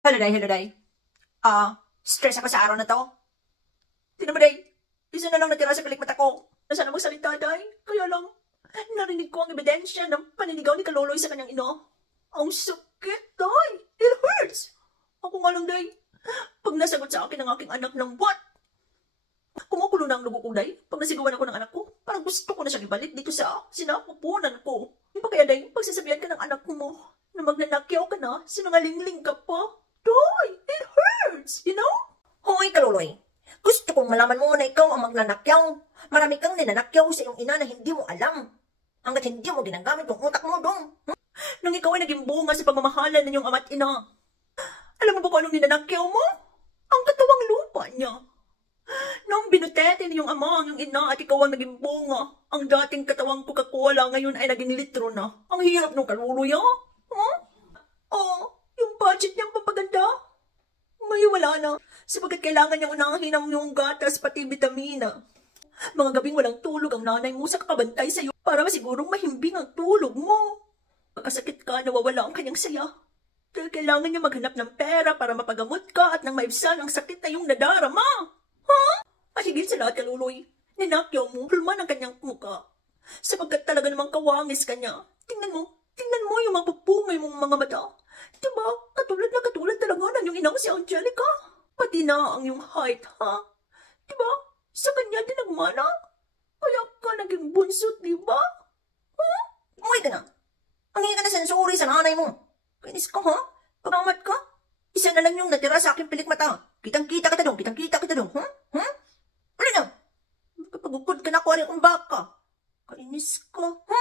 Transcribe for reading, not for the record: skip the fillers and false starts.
Hello, day. Stress ako sa araw na to. Tignan mo, day. Isa na lang natira sa pilikmata ko. Nasa na magsalita, day. Kaya lang, narinig ko ang ebidensya ng paninigaw ni Kaloloy sa kanyang ina. Ang sakit, day. It hurts. Ako nga lang, day. Pag nasagot sa akin ang aking anak ng what? Kumukulo na ang lugo ko, day. Pag nasigawan ako ng anak ko, parang gusto ko na siyang ibalik dito sa sinapupunan ko. Di ba kaya, day, pagsasabihan ka ng anak mo na magnanakyaw ka na, sinungalingling ka pa? Day, it hurts, you know? Hoy, Kaloloy. Gusto kong malaman mo na ikaw ang magnanakyaw. Marami kang ninanakyaw sa iyong ina na hindi mo alam. Hanggat hindi mo ginagamit ang utak mo, dong. Nung ikaw ay naging bunga sa pagmamahalan ng iyong ama't ina. Alam mo ba kung anong ninanakyaw mo? Ang katawang lupa niya. Nung binutete ni iyong ama ang iyong ina at ikaw ang naging bunga, ang dating katawang Coca-Cola ngayon ay naging litro na. Ang hirap nung Kaluluya. Huh? Yung budget niyang papaganda. May wala na, sapagkat kailangan niyang unahin ang iyong gatas pati vitamina. Mga gabing walang tulog ang nanay mo sa kakabantay sa iyo para masigurong mahimbing ang tulog mo. Pagkasakit ka, nawawala ang kanyang saya. Dahil kailangan niya maghanap ng pera para mapagamot ka at nang maibsan ang sakit na iyong nadarama. Ha? At higit sa lahat, Kaluloy, ninakyaw mo, pulman ang kanyang muka. Sapagkat talaga namang kawangis ka niya. Tingnan mo yung mapupungay mong mga mata. Diba, katulad talaga ng yung inang si Angelica. Pati na ang yung height, ha? Diba, sa kanya din nagmana. Kaya ka naging bunso, diba? Ha? Umuwi ka na. Ang hingi ka na sensori sa nanay mo. Kainis ka, ha? Pagamat ka? Isa na lang yung natira sa aking pilikmata. Kitang-kita kita dong, ha? Uli na. Kapagukod ka na ko rin ang baka. Kainis ka, ha?